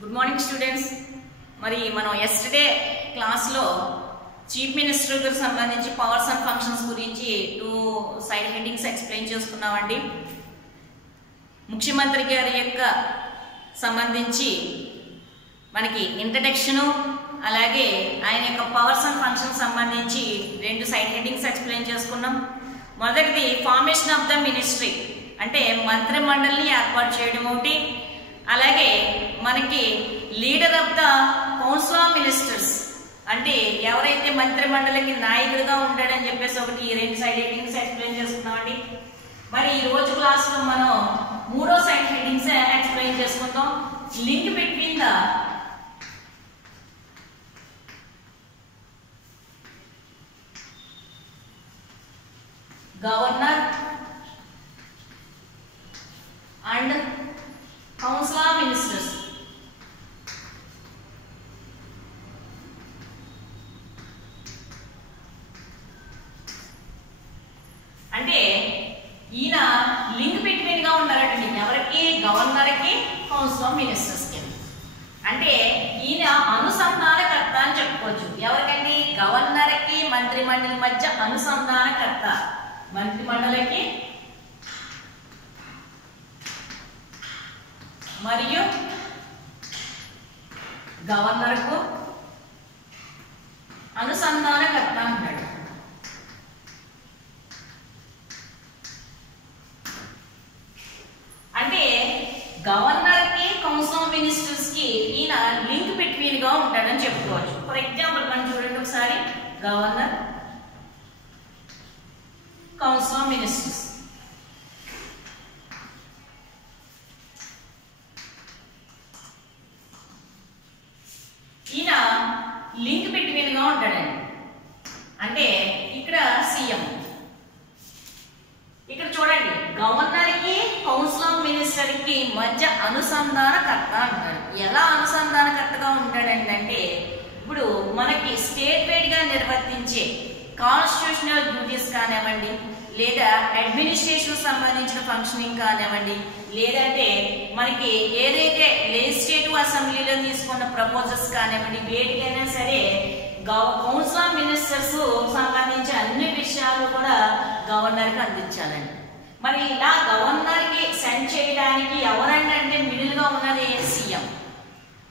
Good morning students. మరి మనం yesterday క్లాస్లో చీఫ్ మినిస్టర్ గారికి సంబంధించి పవర్స్ అండ్ ఫంక్షన్స్ గురించి 2 సైడ్ హెడ్డింగ్స్ ఎక్స్ప్లెయిన్ చేసుకున్నామండి. ముఖ్యమంత్రి గారి యొక్క సంబంధించి మనకి ఇంట్రడక్షను అలాగే ఆయన యొక్క పవర్స్ అండ్ ఫంక్షన్స్ సంబంధించి 2 సైడ్ హెడ్డింగ్స్ ఎక్స్ప్లెయిన్ చేసుకున్నాం. మొదటిది ఫార్మేషన్ ఆఫ్ ద మినిస్ట్రీ, అంటే మంత్రి మండలిని ఏర్పాటు చేయడం ఒకటి, అలాగే మనకి leader of the council of ministers, అంటే ఎవరైతే మంత్రి మండలికి నాయకుడిగా ఉంటాడని చెప్పేసి ఒకటి 2 సైడ్ హెడ్డింగ్స్ ఎక్స్ప్లెయిన్ చేసుకున్నామండి. మరి ఈ రోజు క్లాస్ లో మనం 3వ సైడ్ హెడ్డింగ్స్ ఎక్స్ప్లెయిన్ చేసుకుందాం. Link between the governor and council of ministers. అంటే ఈయన లింక్ బిట్వీన్ గా ఉన్నారటండి. ఎవరికి? గవర్నర్ కి, కౌన్సిల్ ఆఫ్ మినిస్టర్స్ కి. అంటే ఈయన అనుసంధానకర్త అని చెప్పుకోవచ్చు. ఎవరికండి? గవర్నర్ కి మంత్రి మండలి మధ్య అనుసంధానకర్త. మంత్రి మండలికి మరియు గవర్నర్ కు అనుసంధానకర్త అంటాడు. అంటే గవర్నర్ కి, కౌన్సిల్ ఆఫ్ మినిస్టర్స్ కి ఈయన లింక్ బిట్వీన్ గా ఉంటాడని చెప్పుకోవచ్చు. ఫర్ ఎగ్జాంపుల్ మనం చూడండి ఒకసారి. Governor, council of ministers. ఈయన లింక్ బిట్వీన్ గా ఉంటాడండి. అంటే ఇక్కడ సీఎం, ఇక్కడ చూడండి గవర్నర్ కి, కౌన్సిల్ ఆఫ్ మినిస్టర్ కి మధ్య అనుసంధానకర్త అంటాడు. ఎలా అనుసంధానకర్తగా ఉంటాడంటే, ఇప్పుడు మనకి స్టేట్ వైడ్ గా నిర్వర్తించే కాన్స్టిట్యూషనల్ డ్యూటీస్ కానివ్వండి, లేదా అడ్మినిస్ట్రేషన్ సంబంధించిన ఫంక్షనింగ్ కానివ్వండి, లేదంటే మనకి ఏదైతే లెజిస్లేటివ్ అసెంబ్లీలో తీసుకున్న ప్రపోజల్స్ కానివ్వండి, వేటికైనా సరే కౌన్సిల్ ఆఫ్ మినిస్టర్స్ సంబంధించి అన్ని విషయాలు కూడా గవర్నర్ కి అందించాలండి. మరి ఇలా గవర్నర్ కి సెండ్ చేయడానికి ఎవరంటే మిడిల్ గా ఉన్నది సీఎం.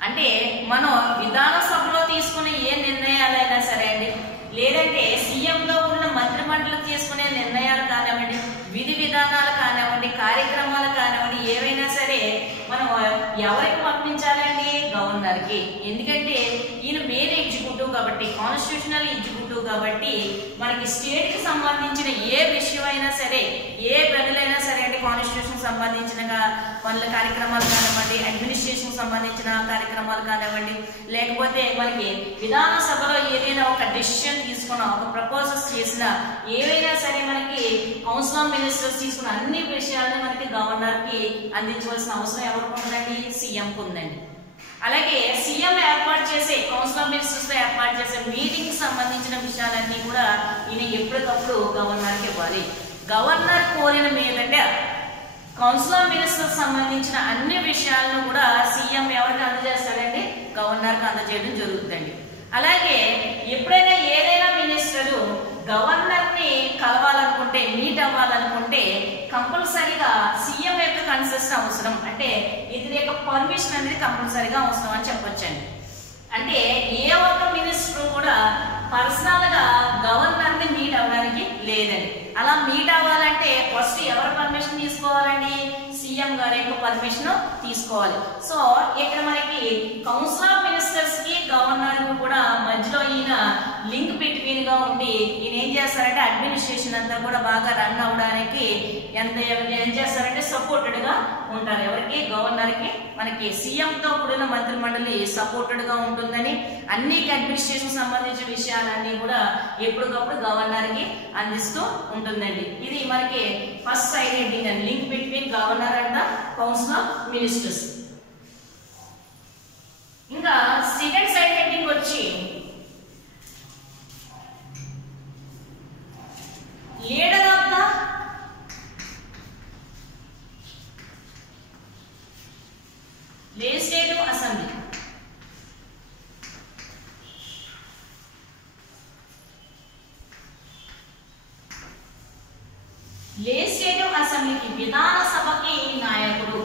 అంటే మనం విధానసభలో తీసుకునే ఏ నిర్ణయాలైనా సరే అండి, లేదంటే సీఎం లో ఉన్న మంత్రి మండలి తీసుకునే నిర్ణయాలు కానివ్వండి, విధి విధానాలు కానివ్వండి, కార్యక్రమాలు కానివ్వండి, ఏవైనా సరే మనం ఎవరికి పంపించాలండి? గవర్నర్ కి. ఎందుకంటే ఈయన మెయిన్ ఎగ్జిక్యూటివ్ కాబట్టి, కాన్స్టిట్యూషనల్ ఎగ్జిక్యూటివ్ కాబట్టి, మనకి స్టేట్ కి సంబంధించిన ఏ విషయం అయినా సరే, ఏ ప్రజలైనా సరే అంటే కాన్స్టిట్యూషన్ సంబంధించిన పనుల కార్యక్రమాలు కానివ్వండి, అడ్మినిస్ట్రేషన్ సంబంధించిన కార్యక్రమాలు కానివ్వండి, లేకపోతే మనకి విధానసభలో ఏదైనా ఒక డెసిషన్ తీసుకున్న, ఒక ప్రపోజల్స్ చేసిన, ఏవైనా సరే మనకి కౌన్సిల్ ఆఫ్ మినిస్టర్స్ తీసుకున్న అన్ని విషయాలను మనకి గవర్నర్ కి అందించవలసిన అవసరం ఎవరికి ఉందండి? సీఎం కు ఉందండి. అలాగే సీఎం ఏర్పాటు చేసే, కౌన్సిల్ ఆఫ్ మినిస్టర్స్ లో ఏర్పాటు చేసే మీటింగ్ సంబంధించిన విషయాలన్నీ కూడా ఈయన ఎప్పటికప్పుడు గవర్నర్ కి ఇవ్వాలి. గవర్నర్ కోరిన మీదంటే కౌన్సిల్ ఆఫ్ మినిస్టర్స్ సంబంధించిన అన్ని విషయాలను కూడా సీఎం ఎవరికి అందజేస్తాడండి? గవర్నర్ కి అందజేయడం జరుగుతుందండి. అలాగే ఎప్పుడైనా ఏదైనా మినిస్టరు గవర్నర్ ని కలవాలనుకుంటే, మీట్ అవ్వాలనుకుంటే కంపల్సరీగా సీఎం యొక్క కన్సెషన్ అవసరం. అంటే ఇతని యొక్క పర్మిషన్ అనేది కంపల్సరీగా అవసరం అని చెప్పొచ్చండి. అంటే ఏ ఒక్క మినిస్టర్ కూడా పర్సనల్ గా గవర్నర్ ని మీట్ అవ్వడానికి లేదండి. అలా మీట్ అవ్వాలంటే ఫస్ట్ ఎవరి పర్మిషన్ తీసుకోవాలండి? సీఎం గారి యొక్క పర్మిషన్ తీసుకోవాలి. సో ఇక్కడ మనకి కౌన్సిల్ ఆఫ్ మినిస్టర్స్ కి, గవర్నర్ కు కూడా మధ్యలో ఈయన లింక్ బిట్వీన్ గా ఉండి ఈయన ఏం చేస్తారంటే అడ్మినిస్ట్రేషన్ అంతా కూడా బాగా రన్ అవడానికి ఏం చేస్తారంటే సపోర్టెడ్ గా ఉంటారు. ఎవరికి? గవర్నర్ కి. మనకి సీఎం తో కూడిన మంత్రి మండలి సపోర్టెడ్ గా ఉంటుందని, అన్ని అడ్మినిస్ట్రేషన్ సంబంధించిన విషయాలన్నీ కూడా ఎప్పటికప్పుడు గవర్నర్ కి అందిస్తూ ఉంటుందండి. ఇది మనకి ఫస్ట్ సైడ్ హెడ్డింగ్ అండి, link between governor and the council of ministers. ఇంకా సెకండ్ సైడ్ హెడ్డింగ్ వచ్చి leader of the legislative assembly. మనకి విధాన సభకి నాయకుడు.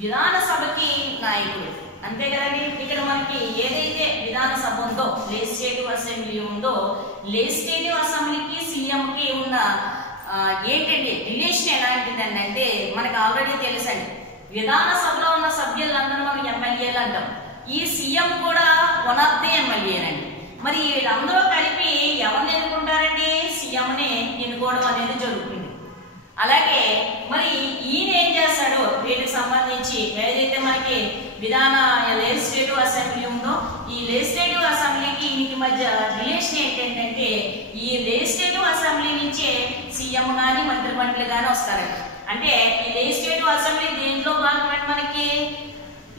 విధాన సభకి నాయకుడు అంతే కదండి. ఇక్కడ మనకి ఏదైతే విధాన సభ ఉందో, లెజిస్లేటివ్ అసెంబ్లీ ఉందో, లెజిస్లేటివ్ అసెంబ్లీకి సీఎంకి ఉన్న ఏంటండి రిలేషన్ ఎలాంటిది అంటే మనకు ఆల్రెడీ తెలుసండి. విధాన సభలో ఉన్న సభ్యులందరూ మనం ఎమ్మెల్యేలు అంటాం. ఈ సీఎం కూడా వన్ ఆఫ్ ది ఎమ్మెల్యేనండి. మరి వీళ్ళందరూ కలిపి ఎవరిని ఎన్నుకుంటారండి? సీఎంని ఎన్నుకోవడం అనేది జరుగుతుంది. అలాగే మరి ఈయన ఏం చేస్తాడు? వీటికి సంబంధించి ఏదైతే మనకి విధాన లెజిస్లేటివ్ అసెంబ్లీ ఉందో, ఈ లెజిస్లేటివ్ అసెంబ్లీకి ఈయనకి మధ్య రిలేషన్ ఏంటంటే ఈ లెజిస్లేటివ్ అసెంబ్లీ నుంచే సీఎం గాని మంత్రిమండలి గాని వస్తారండి. అంటే ఈ లెజిస్లేటివ్ అసెంబ్లీ దేంట్లో భాగం అండి? మనకి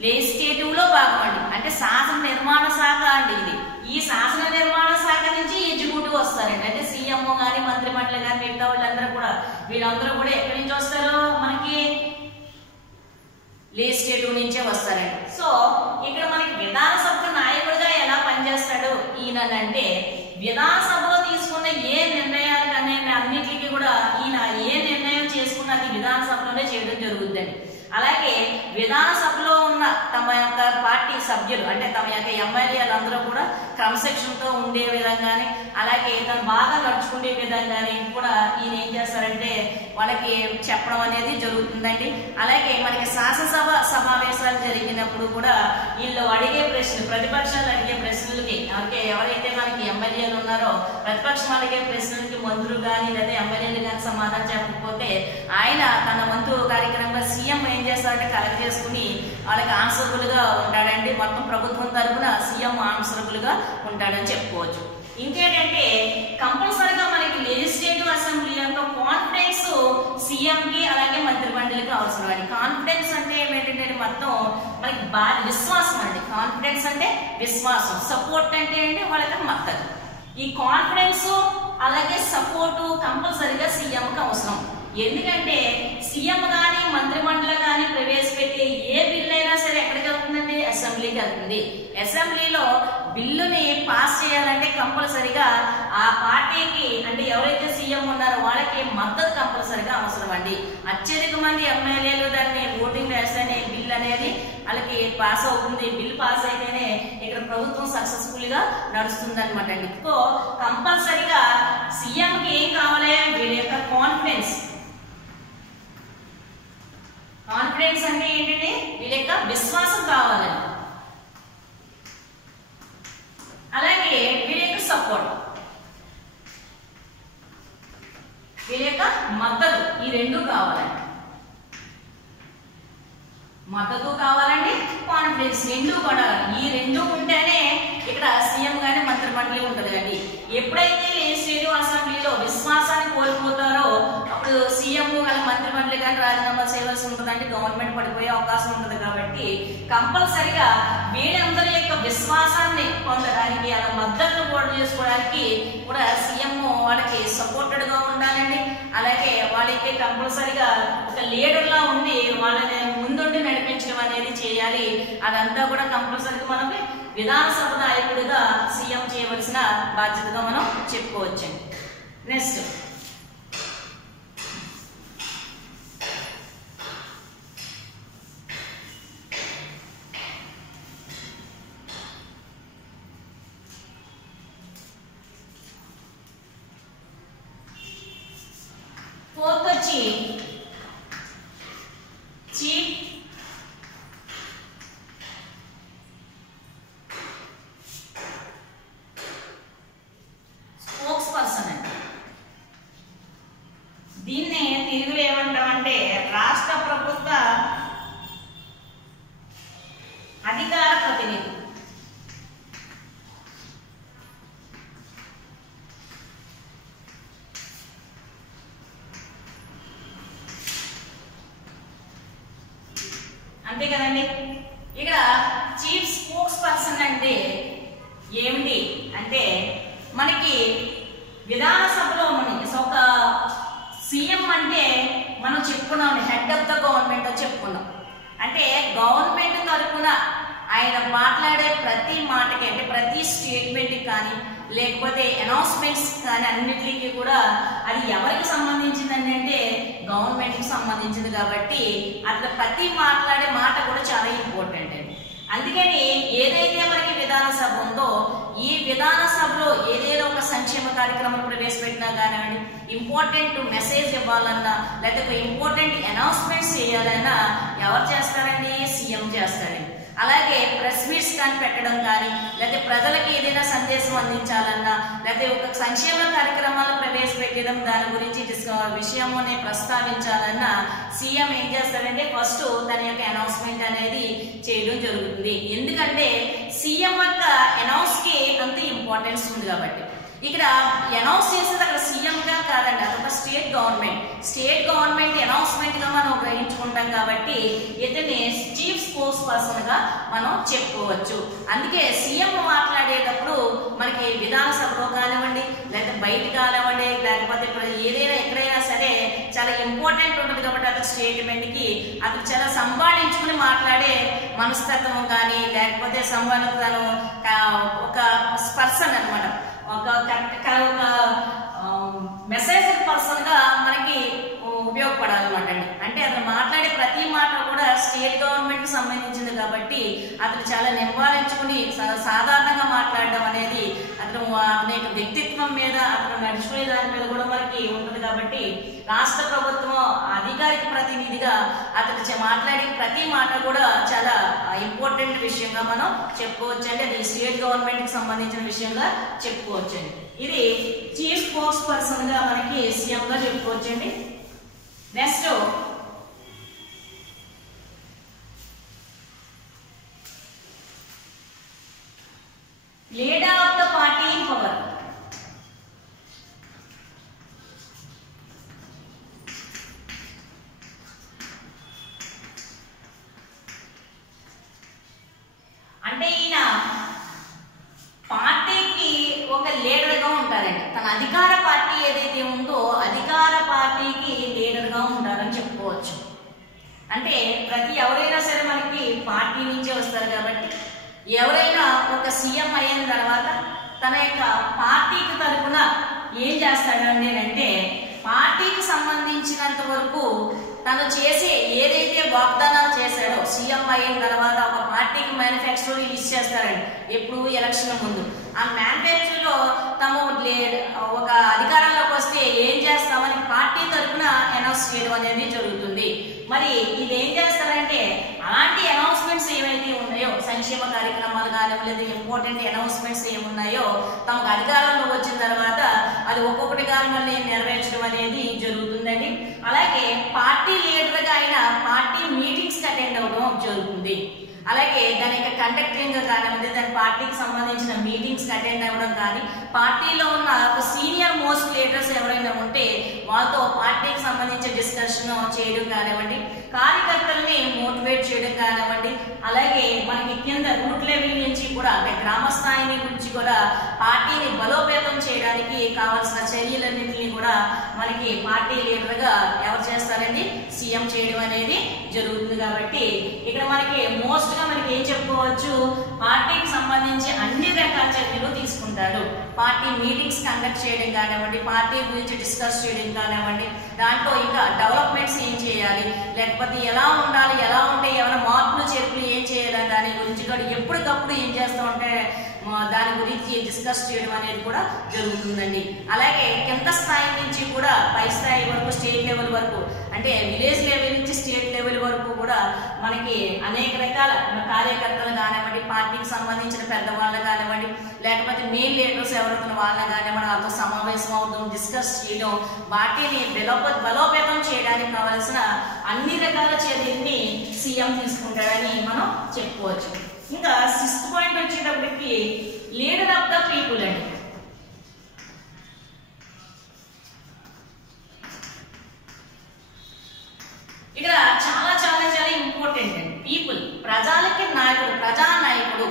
లెజిస్లేటివ్ లో భాగం అండి. అంటే శాసన నిర్మాణ శాఖ అండి ఇది. ఈ శాసన నిర్మాణ శాఖ నుంచి ఎగ్జిక్యూటివ్ వస్తారండి. అంటే సీఎం గాని మంత్రిమండలి గాని మిగతా వాళ్ళందరూ కూడా వీళ్ళందరూ కూడా ఎక్కడి నుంచి వస్తారు? మనకి లెజిస్లేటివ్ నుంచే వస్తారండి. సో ఇక్కడ మనకి విధాన సభ నాయకుడిగా ఎలా పనిచేస్తాడు ఈయన అంటే, విధాన సభలో తీసుకున్న ఏ నిర్ణయాలు అన్నిటికీ కూడా ఈయన ఏ నిర్ణయం చేసుకున్నది విధాన సభలోనే చేయడం జరుగుతుందండి. అలాగే విధాన సభలో ఉన్న తమ యొక్క పార్టీ సభ్యులు అంటే తమ యొక్క ఎమ్మెల్యేలందరూ కూడా క్రమశిక్షణతో ఉండే విధంగానే, అలాగే తను బాగా నడుచుకునే విధంగానే కూడా ఈయన ఏం చేస్తారంటే వాళ్ళకి చెప్పడం అనేది జరుగుతుందండి. అలాగే మనకి శాసనసభ సమావేశాలు జరిగినప్పుడు కూడా వీళ్ళు అడిగే ప్రశ్నలు, ప్రతిపక్షాలు అడిగే ప్రశ్నలకి ఎవరైతే మనకి ఎమ్మెల్యేలు ఉన్నారో ప్రతిపక్షం అడిగే ప్రశ్నలకి మంత్రులు కానీ లేదా ఎమ్మెల్యేలు కానీ సమాధానం చెప్పకపోతే ఆయన తన వంతు కార్యక్రమంగా సీఎం ఏం చేస్తాడంటే కలెక్ట్ చేసుకుని వాళ్ళకి ఆన్సరబుల్ గా ఉంటాడండి. మొత్తం ప్రభుత్వం తరఫున సీఎం ఆన్సరబుల్ గా ఉంటాడని చెప్పుకోవచ్చు. ఇంకేంటంటే కంపల్సరిగా మనకి లెజిస్లేటివ్ అసెంబ్లీ యొక్క కాన్ఫిడెన్స్ సీఎం కి అలాగే మంత్రిమండలికి అవసరం అండి. కాన్ఫిడెన్స్ అంటే ఏంటంటే మొత్తం మనకి బాగా విశ్వాసం అండి. కాన్ఫిడెన్స్ అంటే విశ్వాసం, సపోర్ట్ అంటే ఏంటి వాళ్ళకి మద్దతు. ఈ కాన్ఫిడెన్స్ అలాగే సపోర్టు కంపల్సరిగా సీఎం కి అవసరం. ఎందుకంటే సీఎం గాని మంత్రిమండలి గాని ప్రవేశపెట్టే ఏ బిల్లు అయినా సరే ఎక్కడికి వెళ్తుందండి? అసెంబ్లీకి వెళ్తుంది. అసెంబ్లీలో బిల్లుని పాస్ చేయాలంటే కంపల్సరిగా ఆ పార్టీకి అంటే ఎవరైతే సీఎం ఉన్నారో వాళ్ళకి మద్దతు కంపల్సరిగా అవసరం అండి. అత్యధిక మంది ఎమ్మెల్యేలు దాన్ని ఓటింగ్ వేస్తేనే బిల్ అనేది వాళ్ళకి పాస్ అవుతుంది. బిల్ పాస్ అయితేనే ఇక్కడ ప్రభుత్వం సక్సెస్ఫుల్ గా నడుస్తుంది అనమాట అండి. సో కంపల్సరిగా సీఎం కి ఏం కావాలి? వీళ్ళ యొక్క కాన్ఫిడెన్స్. కాన్ఫిడెన్స్ అంటే ఏంటంటే వీళ్ళ యొక్క విశ్వాసం కావాలండి. అలాగే వీళ్ళ యొక్క సపోర్ట్, వీళ్ళ యొక్క మద్దతు, ఈ రెండు కావాలండి. మద్దతు కావాలండి, కాన్ఫిడెన్స్ రెండు కూడా. ఈ రెండు ఉంటేనే ఇక్కడ సీఎం గాని మంత్రిమండలి ఉంటుంది అండి. ఎప్పుడైతే లెజిస్లేటివ్ అసెంబ్లీలో విశ్వాసాన్ని కోల్పోతారో అప్పుడు సీఎం కానీ మంత్రిమండలి కానీ రాజీనామా చేయవలసి ఉంటుందండి. గవర్నమెంట్ పడిపోయే అవకాశం ఉంటుంది. కాబట్టి కంపల్సరిగా వీళ్ళందరి యొక్క విశ్వాసాన్ని పొందడానికి అలా మద్దతు పోటీ చేసుకోవడానికి కూడా సీఎం వాళ్ళకి సపోర్టెడ్ గా ఉండాలండి. అలాగే వాళ్ళకి కంపల్సరిగా ఒక లీడర్ లా ఉండి వాళ్ళని ముందుండి నడిపించడం అనేది చేయాలి. అదంతా కూడా కంపల్సరిగా మనకి విధానసభ నాయకుడిగా సీఎం చేయవలసిన బాధ్యతగా మనం చెప్పుకోవచ్చండి. నెక్స్ట్ ఫోర్త్ వచ్చి చీఫ్ స్పోక్స్ పర్సన్ అండి. దీన్నే తెలుగులో ఏమంటామంటే రాష్ట్ర ప్రభుత్వ అధికార ప్రతినిధి. అంతే కదండి. ఇక్కడ చీఫ్ స్పోక్స్ పర్సన్ అంటే ఏమిటి అంటే మనకి విధానసభలో ఒక సీఎం అంటే మనం చెప్పుకున్నాం హెడ్ ఆఫ్ ద గవర్నమెంట్ అని చెప్పుకున్నాం. అంటే గవర్నమెంట్ తరఫున ఆయన మాట్లాడే ప్రతి మాటకి అంటే ప్రతి స్టేట్మెంట్కి కానీ లేకపోతే అనౌన్స్మెంట్స్ కానీ అన్నిటికీ కూడా అది ఎవరికి సంబంధించిందని అంటే గవర్నమెంట్కి సంబంధించింది కాబట్టి అట్లా ప్రతి మాట్లాడే మాట కూడా చాలా ఇంపార్టెంట్ అండి. అందుకని ఏదైతే మనకి విధాన సభ ఉందో ఈ విధాన సభలో ఏదైనా ఒక సంక్షేమ కార్యక్రమం ప్రవేశపెట్టినా కానివ్వండి, ఇంపార్టెంట్ మెసేజ్ ఇవ్వాలన్నా లేకపోతే ఇంపార్టెంట్ అనౌన్స్మెంట్స్ చేయాలన్నా ఎవరు చేస్తారండి? సీఎం చేస్తారండి. అలాగే ప్రెస్ మీట్స్ కానీ పెట్టడం కానీ లేకపోతే ప్రజలకి ఏదైనా సందేశం అందించాలన్నా లేకపోతే ఒక సంక్షేమ కార్యక్రమాలు ప్రవేశపెట్టడం దాని గురించి విషయమునే ప్రస్తావించాలన్నా సీఎం ఏం చేస్తారంటే ఫస్ట్ తన యొక్క అనౌన్స్మెంట్ అనేది చేయడం జరుగుతుంది. ఎందుకంటే సీఎం యొక్క అనౌన్స్ కి అంత ఇంపార్టెన్స్ ఉంది కాబట్టి. ఇక్కడ అనౌన్స్ చేసేది అక్కడ సీఎం గా కాదండి, అదొక స్టేట్ గవర్నమెంట్ అనౌన్స్మెంట్ గా మనం గ్రహించుకుంటాం కాబట్టి ఇతన్ని చీఫ్ స్పోక్స్ పర్సన్ గా మనం చెప్పుకోవచ్చు. అందుకే సీఎం మాట్లాడేటప్పుడు మనకి విధాన సభలో కానివ్వండి లేకపోతే బయట కానివ్వండి లేకపోతే ఏదైనా ఎక్కడైనా సరే చాలా ఇంపార్టెంట్ ఉంటుంది కాబట్టి అతని స్టేట్మెంట్ కి అతను చాలా సంభాళించుకుని మాట్లాడే మనస్తత్వం కానీ లేకపోతే సంబంధతను ఒక పర్సన్ అనమాట, ఒక మెసేజ్ పర్సన్ గా మనకి ఉపయోగపడాలన్నమాట అండి. అంటే అతను మాట్లాడే ప్రతి మాట కూడా స్టేట్ గవర్నమెంట్ కి సంబంధించింది కాబట్టి అతను చాలా నివారించుకుని సాధారణంగా మాట్లాడడం అనేది అతని యొక్క వ్యక్తిత్వం మీద అతను నడుచుకునే దాని మీద కూడా మనకి ఉంటుంది కాబట్టి రాష్ట్ర ప్రభుత్వం అధికారిక ప్రతినిధిగా అతను మాట్లాడే ప్రతి మాట కూడా చాలా ఇంపార్టెంట్ విషయంగా మనం చెప్పుకోవచ్చు అండి. అది స్టేట్ గవర్నమెంట్ కి సంబంధించిన విషయంగా చెప్పుకోవచ్చు అండి. ఇది చీఫ్ స్పోక్స్ పర్సన్ గా మనకి సీఎం గా చెప్పుకోవచ్చు అండి. Next leader of the party in power. అంటే ఈయన పార్టీకి ఒక లీడర్ గా ఉంటారండి. తన అధికార పార్టీ ఏదైతే ఉందో అధికార పార్టీకి లీడర్ గా ఉంటారని చెప్పుకోవచ్చు. అంటే ఎవరైనా సరే మనకి పార్టీ నుంచే వస్తారు కాబట్టి ఎవరైనా ఒక సీఎం అయిన తర్వాత తన యొక్క పార్టీకి తరఫున ఏం చేస్తాడండి అంటే పార్టీకి సంబంధించినంత వరకు తను చేసే ఏదైతే వాగ్దానాలు చేశాడో సీఎం అయిన తర్వాత ఒక పార్టీకి మేనిఫెస్టో రిలీజ్ చేస్తారండి ఎప్పుడు ఎలక్షన్ ముందు. ఆ మేనిఫెస్టోలో తాము ఒక అధికారంలోకి వస్తే ఏం చేస్తామని పార్టీ తరఫున అనౌన్స్ చేయడం అనేది జరుగుతుంది. మరి ఇది ఏం చేస్తారంటే అలాంటి అనౌన్స్మెంట్స్ ఏవైతే ఉన్నాయో సంక్షేమ కార్యక్రమాలు కానివ్వలేదు ఇంపార్టెంట్ అనౌన్స్మెంట్స్ ఏమున్నాయో తమకు అధికారంలో వచ్చిన తర్వాత అది ఒక్కొక్కటిగా మళ్ళీ నెరవేర్చడం అనేది జరుగుతుందండి. అలాగే పార్టీ లీడర్ గా ఆయన పార్టీ మీటింగ్స్ కి అటెండ్ అవ్వడం జరుగుతుంది. అలాగే దాని యొక్క కండక్టింగ్ కానివ్వండి దాని పార్టీకి సంబంధించిన మీటింగ్స్ కి అటెండ్ అవ్వడం కానీ పార్టీలో ఉన్న సీనియర్ మోస్ట్ లీడర్స్ ఎవరైనా ఉంటే వాళ్ళతో పార్టీకి సంబంధించిన డిస్కషన్ చేయడం కానివ్వండి, కార్యకర్తల్ని మోటివేట్ చేయడం కానివ్వండి, అలాగే మనకి కింద రూట్ లెవెల్ నుంచి కూడా అంటే గ్రామ స్థాయి నుంచి కూడా పార్టీని బలోపేతం చేయడానికి కావాల్సిన చర్యలన్నింటినీ కూడా మనకి పార్టీ లీడర్ గా ఎవరు చేస్తారండి సీఎం చేయడం అనేది జరుగుతుంది. కాబట్టి ఇక్కడ మనకి మోస్ట్ గా మనకి ఏం చెప్పుకోవచ్చు పార్టీకి సంబంధించి అన్ని రకాల చర్యలు తీసుకుంటాడు. పార్టీ మీటింగ్స్ కండక్ట్ చేయడం కానివ్వండి, పార్టీ గురించి డిస్కస్ చేయడం కానివ్వండి, దాంట్లో ఇంకా డెవలప్మెంట్స్ ఏం చేయాలి లేకపోతే ఎలా ఉండాలి ఎలా ఉంటే ఏమైనా మార్పులు చేర్పులు ఏం చేయాలి దాని గురించి కూడా ఎప్పటికప్పుడు ఏం చేస్తూ ఉంటే దాని గురించి డిస్కస్ చేయడం అనేది కూడా జరుగుతుందండి. అలాగే కింద స్థాయి నుంచి కూడా పై స్థాయి వరకు స్టేట్ లెవెల్ వరకు అంటే విలేజ్ లెవెల్ నుంచి స్టేట్ లెవెల్ వరకు కూడా మనకి అనేక రకాల కార్యకర్తలు కానివ్వండి, పార్టీకి సంబంధించిన పెద్దవాళ్ళు కానివ్వండి, లేకపోతే మెయిన్ లీడర్స్ ఎవరుతున్న వాళ్ళని కానివ్వండి వాళ్ళతో సమావేశం అవుతాం, డిస్కస్ చేయడం, పార్టీని బలోపేతం చేయడానికి కావలసిన అన్ని రకాల చర్యల్ని సీఎం తీసుకుంటాడని మనం చెప్పుకోవచ్చు. ఇంకా 6th పాయింట్ వచ్చేటప్పటికి లీడర్ ఆఫ్ ద పీపుల్ అండి. ఇక్కడ చాలా చాలా చాలా ఇంపార్టెంట్ అండి. పీపుల్ ప్రజలకి నాయకుడు, ప్రజానాయకుడు.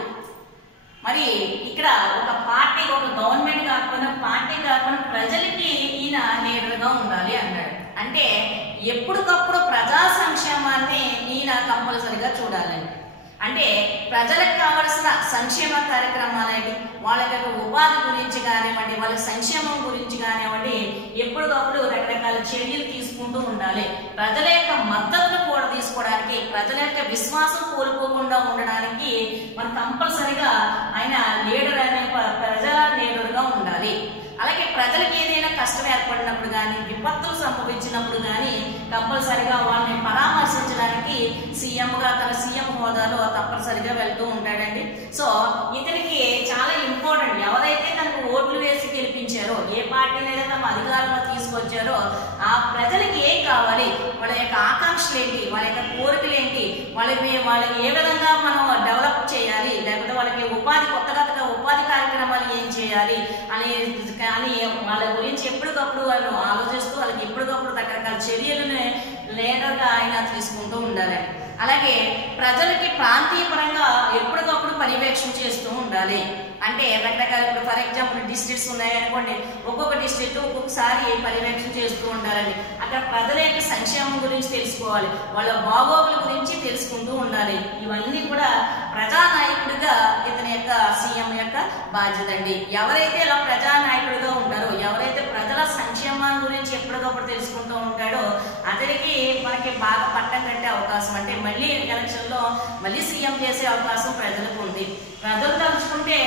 మరి ఇక్కడ ఒక పార్టీ ఒక గవర్నమెంట్ కాకపోయినా పార్టీ కాకపోయినా ప్రజలకి ఈయన లీడర్ గా ఉండాలి అన్నాడు. అంటే ఎప్పటికప్పుడు ప్రజా సంక్షేమాన్ని ఈయన కంపల్సరిగా చూడాలండి. అంటే ప్రజలకు కావలసిన సంక్షేమ కార్యక్రమాలు ఏంటి, వాళ్ళ యొక్క ఉపాధి గురించి కానివ్వండి, వాళ్ళ సంక్షేమం గురించి కానివ్వండి, ఎప్పటికప్పుడు రకరకాల చర్యలు తీసుకుంటూ ఉండాలి. ప్రజల యొక్క మద్దతును కూడా తీసుకోవడానికి, ప్రజల యొక్క విశ్వాసం కోల్పోకుండా ఉండడానికి మనం కంపల్సరిగా ఆయన లీడర్ అనే ప్రజల లీడర్గా ఉండాలి. అలాగే ప్రజలకు ఏదైనా కష్టం ఏర్పడినప్పుడు కానీ, విపత్తులు సంభవించినప్పుడు కానీ కంపల్సరిగా వాళ్ళని పరామర్శించడానికి సీఎంగా తన సీఎం హోదాలో తప్పనిసరిగా వెళ్తూ ఉంటాడండి. సో ఇతనికి చాలా ఇంపార్టెంట్. ఎవరైతే తనకు ఓట్లు వేసి గెలిపించారో, ఏ పార్టీని అయితే తమ అధికారంలో తీసుకొచ్చారో ఆ ప్రజలకి ఏం కావాలి, వాళ్ళ యొక్క ఆకాంక్షలు ఏంటి, వాళ్ళ యొక్క కోరికలు ఏంటి, వాళ్ళకి ఏ విధంగా మనం డెవలప్ చేయాలి, లేకపోతే వాళ్ళకి కొత్తగా ఉపాధి కార్యక్రమాలు ఏం చేయాలి అని వాళ్ళ గురించి ఎప్పటికప్పుడు వాళ్ళు ఆలోచిస్తూ వాళ్ళకి ఎప్పటికప్పుడు రకరకాల చర్యలను లీడర్గా ఆయన తీసుకుంటూ ఉండాలి. అలాగే ప్రజలకి ప్రాంతీయ పరంగా ఎప్పటికప్పుడు పర్యవేక్షణ చేస్తూ ఉండాలి. అంటే రకరకాల, ఇప్పుడు ఫర్ ఎగ్జాంపుల్ డిస్ట్రిక్ట్స్ ఉన్నాయనుకోండి, ఒక్కొక్క డిస్ట్రిక్ట్ ఒక్కొక్కసారి పర్యవేక్షణ చేస్తూ ఉండాలని, అక్కడ ప్రజల యొక్క సంక్షేమం గురించి తెలుసుకోవాలి, వాళ్ళ బాగోగుల గురించి తెలుసుకుంటూ ఉండాలి. ఇవన్నీ కూడా ప్రజానాయకుడిగా ఇతని యొక్క సీఎం యొక్క బాధ్యత అండి. ఎవరైతే ఇలా ప్రజానాయకుడిగా ఉంటారో, ఎవరైతే ప్రజల సంక్షేమం గురించి ఎప్పటికప్పుడు తెలుసుకుంటూ ఉంటాడో అతనికి మనకి బాగా పట్టం కట్టే అవకాశం, అంటే మళ్ళీ ఎలక్షన్లో మళ్ళీ సీఎం చేసే అవకాశం ప్రజలకు ఉంది. ప్రజలు తలుచుకుంటే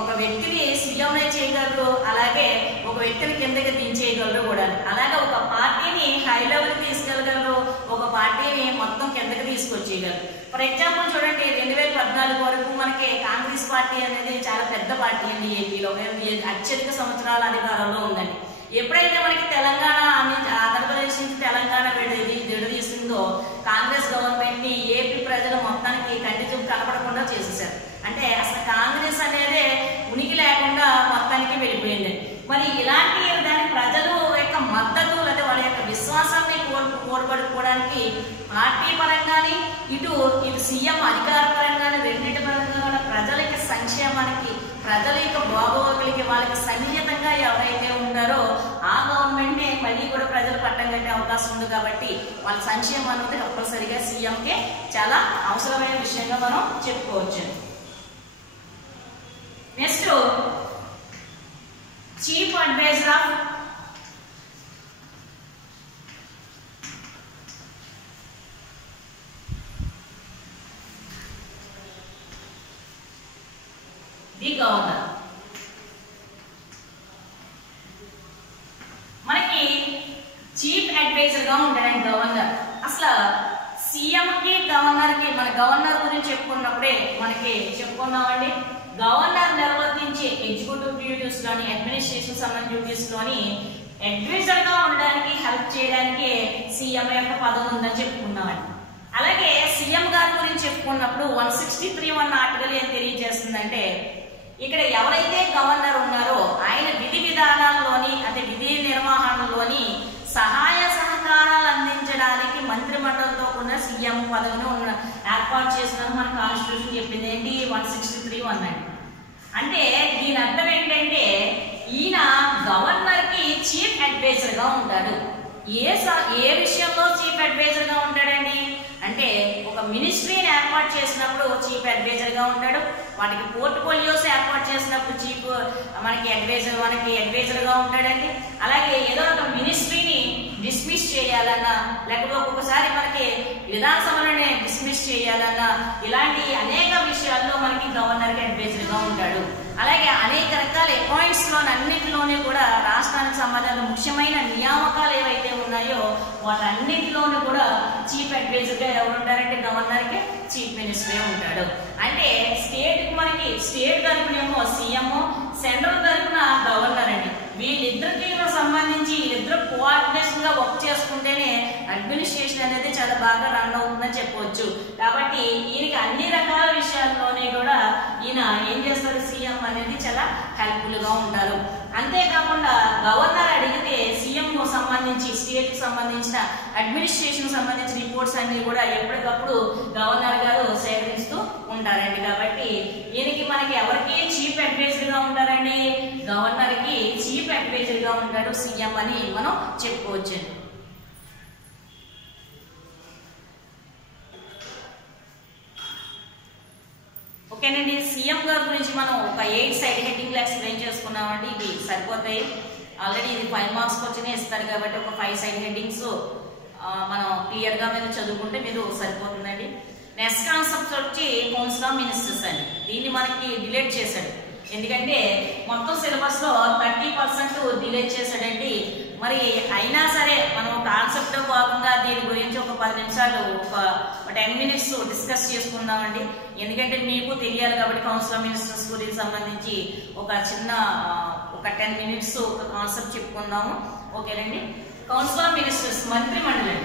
ఒక వ్యక్తిని సీఎంనే చేయగలరు, అలాగే ఒక వ్యక్తిని కిందకి దించేయగలరు కూడా. అలాగే ఒక పార్టీని హై లెవెల్కి తీసుకెళ్ళగలరు, ఒక పార్టీని మొత్తం కిందకి తీసుకొచ్చేయగలరు. ఫర్ ఎగ్జాంపుల్ చూడండి, 2014 వరకు మనకి కాంగ్రెస్ పార్టీ అనేది చాలా పెద్ద పార్టీ అండి. ఏపీలో అత్యధిక సంవత్సరాల అధికారంలో ఉందండి. ఎప్పుడైతే మనకి తెలంగాణ ఆంధ్రప్రదేశ్ నుంచి తెలంగాణ విడదీసిందో కాంగ్రెస్ గవర్నమెంట్ ని ఏపీ ప్రజలు మొత్తానికి కంటి చూపు కనపడకుండా చేసేసారు. అంటే అసలు కాంగ్రెస్ అనేది ఉనికి లేకుండా మొత్తానికి వెళ్ళిపోయింది. మరి ఇలాంటి దాని ప్రజలు యొక్క మద్దతు లేదా వాళ్ళ యొక్క విశ్వాసాన్ని కోల్పోవడానికి పార్టీ పరంగాని ఇటు సీఎం అధికార పరంగాని రెండింటి పరంగా ప్రజలకి సంక్షేమానికి, ప్రజల యొక్క బాగోగులకి వాళ్ళకి సన్నిహితంగా ఎవరైతే ఉంటారో ఆ గవర్నమెంట్ నే మళ్ళీ కూడా ప్రజలు పట్టం కట్టే అవకాశం ఉంది. కాబట్టి వాళ్ళ సంక్షేమం అనేది కంపల్సరిగా సీఎంకే చాలా అవసరమైన విషయంగా మనం చెప్పుకోవచ్చు. Next chief adviser of the governor. మనకి చీఫ్ అడ్వైజర్ గా ఉంటాడండి గవర్నర్. అసలు సీఎం కి గవర్నర్ కి, మన గవర్నర్ గురించి చెప్పుకున్నప్పుడే మనకి చెప్పుకున్నామండి, గవర్నర్ నిర్వర్తించే ఎగ్జిక్యూటివ్ డ్యూటీస్ లోని, అడ్మినిస్ట్రేషన్ సంబంధించిన డ్యూటీస్ లోని అడ్వైజర్ గా ఉండడానికి, హెల్ప్ చేయడానికి సీఎం యొక్క పదవి ఉందని చెప్పుకున్నామండి. అలాగే సీఎం గారి గురించి చెప్పుకున్నప్పుడు 163 ఆర్టికల్ ఏం తెలియజేస్తుందంటే, ఇక్కడ ఎవరైతే గవర్నర్ ఉన్నారో ఆయన విధి విధానాల్లోని, అంటే విధి నిర్వహణలోని సహాయ సహకారాలు అందించడానికి మంత్రి మండలితో కూడిన సీఎం పదవిని ఏర్పాటు చేసినారు మన కాన్స్టిట్యూషన్ చెప్పింది. ఏంటి 163 అన్నాడు. అంటే దీని అర్థం ఏంటంటే ఈయన గవర్నర్ కి చీఫ్ అడ్వైజర్ గా ఉంటాడు. ఏ విషయంలో చీఫ్ అడ్వైజర్ గా ఉంటాడండి అంటే, ఒక మినిస్ట్రీని ఏర్పాటు చేసినప్పుడు చీఫ్ అడ్వైజర్ గా ఉంటాడు. వాటికి పోర్ట్ఫోలియోస్ ఏర్పాటు చేసినప్పుడు చీఫ్ మనకి అడ్వైజర్ గా ఉంటాడండి. అలాగే ఏదో ఒక మినిస్ట్రీని డిస్మిస్ చేయాలన్నా, లేకపోతే ఒక్కొక్కసారి మనకి విధానసభలోనే డిస్మిస్ చేయాలన్నా, ఇలాంటి అనేక విషయాల్లో మనకి గవర్నర్ కి అడ్వైజర్ గా ఉంటాడు. అలాగే అనేక రకాల అపాయింట్స్ లోని అన్నింటిలోనే కూడా రాష్ట్రానికి సంబంధించిన ముఖ్యమైన నియామకాలు ఏవైతే ఉన్నాయో వాటన్నిటిలోనూ కూడా చీఫ్ అడ్వైజర్ గా ఎవరు ఉంటారంటే గవర్నర్ కి చీఫ్ మినిస్టరే ఉంటాడు. అంటే స్టేట్ కి మనకి స్టేట్ తరపునేమో సీఎం, సెంట్రల్ తరపున గవర్నర్ అండి. వీళ్ళిద్దరికి సంబంధించి వీళ్ళిద్దరు కోఆర్డినేషన్ గా వర్క్ చేసుకుంటేనే అడ్మినిస్ట్రేషన్ అనేది చాలా బాగా రన్ అవుతుందని చెప్పవచ్చు. కాబట్టి ఈయనకి అన్ని రకాల విషయాల్లోనే కూడా ఈయన ఏం చేస్తారు, సీఎం అనేది చాలా హెల్ప్ఫుల్ గా ఉంటారు. అంతేకాకుండా గవర్నర్ అడిగితే సీఎం సంబంధించి స్టేట్ కి సంబంధించిన అడ్మినిస్ట్రేషన్ సంబంధించిన రిపోర్ట్స్ అన్ని కూడా ఎప్పటికప్పుడు గవర్నర్ గారు సేకరిస్తూ ఉంటారండి. కాబట్టి ఈయనకి మనకి ఎవరికి చీఫ్ అడ్వైజర్ గా ఉంటారండి, గవర్నర్ కి చీఫ్ అడ్వైజర్ గా ఉంటాడు సీఎం అని మనం చెప్పుకోవచ్చు. 8 సైడ్ హెడ్డింగ్లు ఎక్స్ప్లెయిన్ చేసుకున్నామండి. ఇవి సరిపోతాయి. ఆల్రెడీ ఇది 5 మార్క్స్ వచ్చినా ఇస్తారు కాబట్టి ఒక 5 సైడ్ హెడ్డింగ్స్ మనం క్లియర్గా మీరు చదువుకుంటే మీరు సరిపోతుందండి. నెక్స్ట్ కాన్సెప్ట్ వచ్చి కౌన్సిల్ ఆఫ్ మినిస్టర్స్ అండి. దీన్ని మనకి డిలీట్ చేశాడు. ఎందుకంటే మొత్తం సిలబస్లో 30% డిలీట్ చేశాడండి. మరి అయినా సరే మనం కాన్సెప్ట్ భాగంగా దీని గురించి ఒక 10 నిమిషాలు ఒక 10 మినిట్స్ డిస్కస్ చేసుకుందామండి. ఎందుకంటే మీకు తెలియాలి కాబట్టి కౌన్సిల్ ఆఫ్ మినిస్టర్స్ గురించి సంబంధించి ఒక చిన్న ఒక 10 మినిట్స్ ఒక కాన్సెప్ట్ చెప్పుకుందాము. ఓకేనండి. కౌన్సిల్ ఆఫ్ మినిస్టర్స్ మంత్రి మండలి.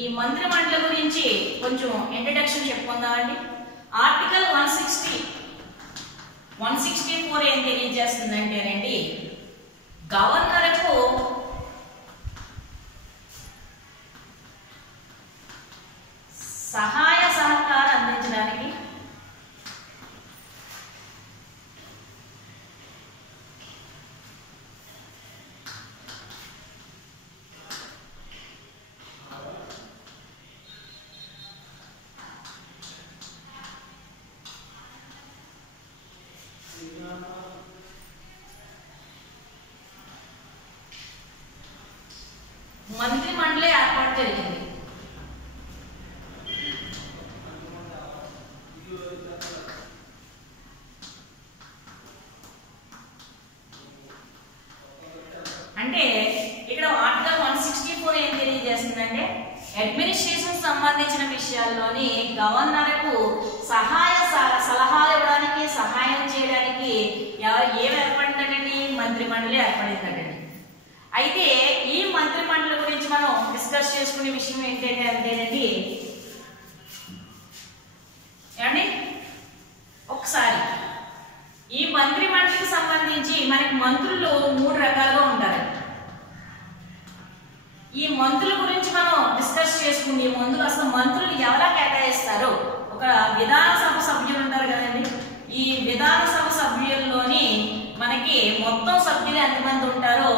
ఈ మంత్రి మండలి గురించి కొంచెం ఇంట్రడక్షన్ చెప్పుకుందామండి. ఆర్టికల్ 164 ఏం తెలియజేస్తుందంటేనండి, గవర్నర్కు సహాయ సహకారం అందించడానికి మంత్రి మండలి ఏర్పాటు జరిగింది. అంటే ఇక్కడ ఆర్టికల్ 164 ఏం తెలియజేస్తుందంటే, అడ్మినిస్ట్రేషన్ సంబంధించిన విషయాల్లోని గవర్నర్కు సలహాలు ఇవ్వడానికి సహాయం చేయడానికి ఏం ఏర్పడిందండి? మంత్రి మండలి ఏర్పడిందండి. అయితే ఈ మంత్రి మండలి గురించి మనం డిస్కస్ చేసుకునే విషయం ఏంటంటే అంటేనండి, ఏమండి ఒకసారి ఈ మంత్రి మండలికి సంబంధించి మనకి మంత్రులు 3 రకాలుగా ఉంటారు. ఈ మంత్రుల గురించి మనం డిస్కస్ చేసుకుంది. అసలు మంత్రులు ఎవరా కేటాయిస్తారు? ఒక విధానసభ సభ్యులు ఉంటారు కదండి. ఈ విధానసభ సభ్యుల్లోని మనకి మొత్తం సభ్యులు ఎంతమంది ఉంటారో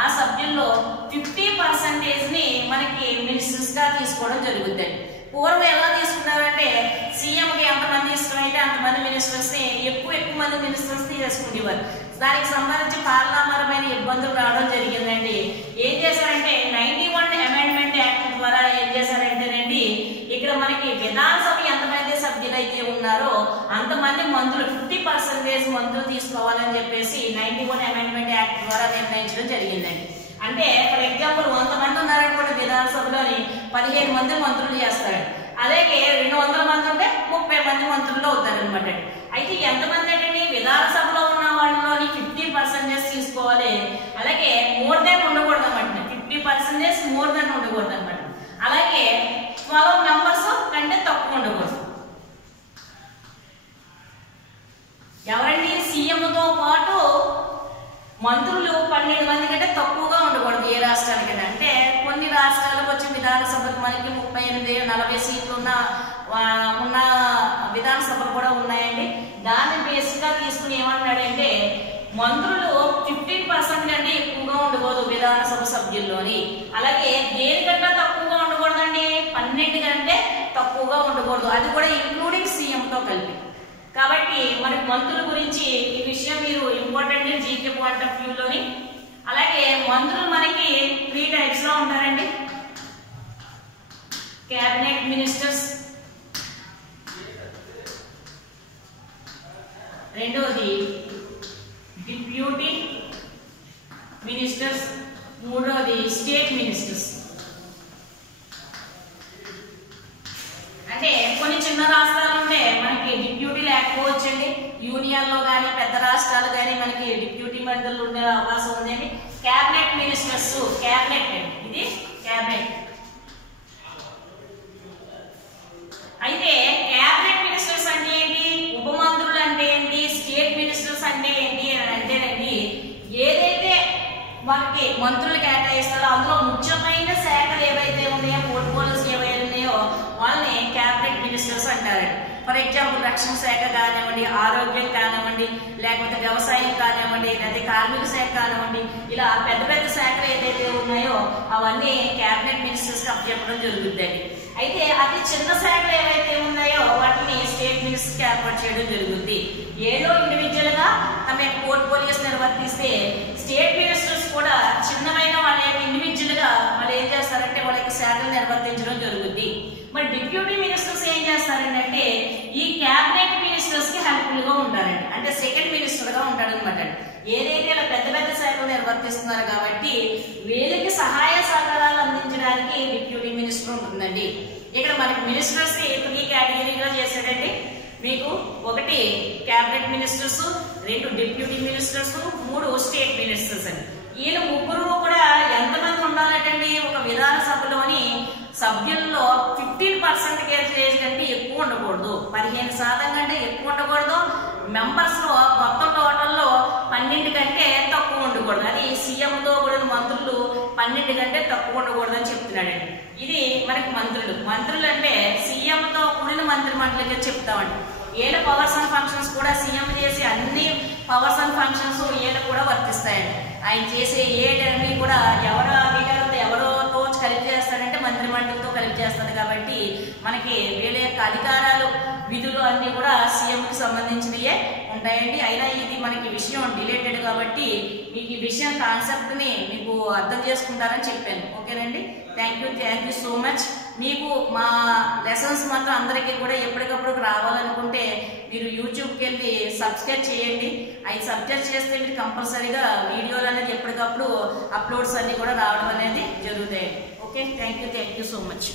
ఆ సభ్యుల్లో 50% మనకి మినిస్టర్స్ గా తీసుకోవడం జరుగుతుంది. పూర్వం ఎలా తీసుకున్నారంటే, సీఎంకి ఎంతమంది ఇష్టమైతే అంతమంది మినిస్టర్స్ ని ఎక్కువ మంది మినిస్టర్స్ ని చేసుకునేవారు. దానికి సంబంధించి పార్లమెంటమైన ఇబ్బందులు రావడం జరిగిందండి. ఏం చేశారంటే 91 అమెండ్మెంట్ యాక్ట్ ద్వారా ఏం చేశారంటేనండి, ఇక్కడ మనకి విధానసభ ఎంతమంది సభ్యులైతే ఉన్నారో అంతమంది మంత్రులు 50% మంత్రులు తీసుకోవాలని చెప్పేసి 91 అమెండ్మెంట్ యాక్ట్ ద్వారా నిర్ణయించడం జరిగిందండి. అంటే ఫర్ ఎగ్జాంపుల్ 100 మంది ఉన్నారనుకోండి, విధానసభలోని 15 మంది మంత్రులు చేస్తారు. అలాగే 200 మంది ఉంటే 30 మంది మంత్రులు అవుతారు అనమాట. అయితే ఎంతమంది అంటే విధానసభలో ఉన్న వాళ్ళలోని 50% తీసుకోవాలి. అలాగే మోర్ దాన్ ఉండకూడదు అనమాట. 50% మోర్ దాన్ ఉండకూడదు అనమాట. అలాగే 12 మెంబర్స్ కంటే తక్కువ ఉండకూడదు. ఎవరండి? సీఎంతో పాటు మంత్రులు 12 మంది కంటే తక్కువగా ఉండకూడదు ఏ రాష్ట్రానికైనా. అంటే కొన్ని రాష్ట్రాలకు వచ్చి విధానసభకు మనకి 38-40 సీట్లు ఉన్న విధానసభలు కూడా ఉన్నాయండి. దాన్ని బేసిక్ గా తీసుకుని ఏమన్నాడంటే, మంత్రులు 15% కంటే ఎక్కువగా ఉండకూడదు విధానసభ సభ్యుల్లోని. అలాగే దేనికంటే తక్కువగా ఉండకూడదండి, 12 కంటే తక్కువగా ఉండకూడదు. అది కూడా ఇంక్లూడింగ్ సీఎంతో కలిపి. కాబట్టి మనకి మంత్రుల గురించి ఈ విషయం మీరు important GK point of view లోని. అలాగే మంత్రులు మనకి 3 టైప్స్ లో ఉంటారండి. క్యాబినెట్ మినిస్టర్స్, రెండోది డిప్యూటీ మినిస్టర్స్, మూడోది స్టేట్ మినిస్టర్స్. అంటే కొన్ని చిన్న రాష్ట్రాలు ఉంటే మనకి డిప్యూటీ లేకపోవచ్చండి. యూనియన్ లో కానీ పెద్ద రాష్ట్రాలు కానీ మనకి డిప్యూటీ మంత్రులు ఉండే అవకాశం ఉందండి. క్యాబినెట్ మినిస్టర్స్, క్యాబినెట్ ఇది క్యాబినెట్. అయితే క్యాబినెట్ మినిస్టర్స్ అంటే ఏంటి, ఉప మంత్రులు అంటే ఏంటి, స్టేట్ మినిస్టర్స్ అంటే ఏంటి అని అంటేనండి, ఏదైతే మనకి మంత్రులు కేటాయిస్తారో అందులో ముఖ్యమైన శాఖలు ఏవైతే ఉన్నాయో, పోర్ట్ఫోలియోస్ ఏవైతే ఉన్నాయో వాళ్ళని క్యాబినెట్ మినిస్టర్స్ అంటారండి. ఫర్ ఎగ్జాంపుల్ రక్షణ శాఖ కానివ్వండి, ఆరోగ్యం కానివ్వండి, లేకపోతే వ్యవసాయం కానివ్వండి, లేదా కార్మిక శాఖ కానివ్వండి, ఇలా పెద్ద పెద్ద శాఖలు ఏదైతే ఉన్నాయో అవన్నీ క్యాబినెట్ మినిస్టర్స్ కి అప్పచెప్పడం జరుగుతుందండి. అయితే అతి చిన్న శాఖలు ఏవైతే ఉన్నాయో వాటిని స్టేట్ మినిస్టర్స్ కి ఏర్పాటు చేయడం జరుగుతుంది. ఏదో ఇండివిజువల్ గా తమ యొక్క పోర్ట్ఫోలియోస్ నిర్వర్తిస్తే స్టేట్ మినిస్టర్స్ కూడా చిన్నమైన వాళ్ళ ఇండివిజువల్ గా వాళ్ళు ఏం చేస్తారంటే వాళ్ళ యొక్క శాఖలు నిర్వర్తించడం జరుగుతుంది. మరి డిప్యూటీ మినిస్టర్స్ ఏం చేస్తారంటే ఈ క్యాబినెట్ మినిస్టర్స్ కి హెల్ప్ఫుల్ గా ఉంటారండి. అంటే సెకండ్ మినిస్టర్ గా ఉంటాడనమాట. ఏదైతే ఇలా పెద్ద పెద్ద శాఖలు నిర్వర్తిస్తున్నారు కాబట్టి వీళ్ళకి సహాయ సహకారాలు అందించడానికి డిప్యూటీ మినిస్టర్ ఉంటుందండి. ఇక్కడ మనకి మినిస్టర్స్ 3 కేటగిరీగా చేశాడండి. మీకు 1 cabinet ministers, 2 deputy ministers, 3 state ministers అండి. వీళ్ళు ముగ్గురు కూడా ఎంతమంది ఉండాలంటే ఒక విధానసభలోని సభ్యుల్లో 15% కంటే ఎక్కువ ఉండకూడదు, 15% కంటే ఎక్కువ ఉండకూడదు. మెంబర్స్ లో మొత్తం టోటల్లో 12 కంటే తక్కువ ఉండకూడదు. అది సీఎంతో కూడిన మంత్రులు 12 కంటే తక్కువ ఉండకూడదు అని చెప్తున్నాడండి. ఇది మనకి మంత్రులు అంటే సీఎంతో కూడిన మంత్రి మండలిగా చెప్తామండి. ఏళ్ళ పవర్స్ అండ్ ఫంక్షన్స్ కూడా సీఎం చేసి అన్ని పవర్స్ అండ్ ఫంక్షన్స్ ఏళ్ళు కూడా వర్తిస్తాయండి. ఆయన చేసే ఏడన్నీ కూడా ఎవరో ఎవరోతో కలిపి చేస్తాడంటే మంత్రి మండలితో కలిపి చేస్తాడు. కాబట్టి మనకి వీళ్ళ యొక్క అధికారాలు, విధులు అన్ని కూడా సీఎం కి సంబంధించినయే ఉంటాయండి. అయినా ఇది మనకి విషయం రిలేటెడ్ కాబట్టి మీకు ఈ విషయం కాన్సెప్ట్ ని మీకు అర్థం చేసుకుంటారని చెప్పాను. ఓకేనండి, థ్యాంక్ యూ సో మచ్. మీకు మా లెసన్స్ మాత్రం అందరికీ కూడా ఎప్పటికప్పుడు రావాలనుకుంటే మీరు యూట్యూబ్కి వెళ్ళి సబ్స్క్రైబ్ చేయండి. అవి సబ్స్క్రైబ్ చేస్తే మీరు కంపల్సరీగా వీడియోలు అనేది ఎప్పటికప్పుడు అప్లోడ్స్ అన్ని కూడా రావడం అనేది జరుగుతాయండి. Okay, thank you so much.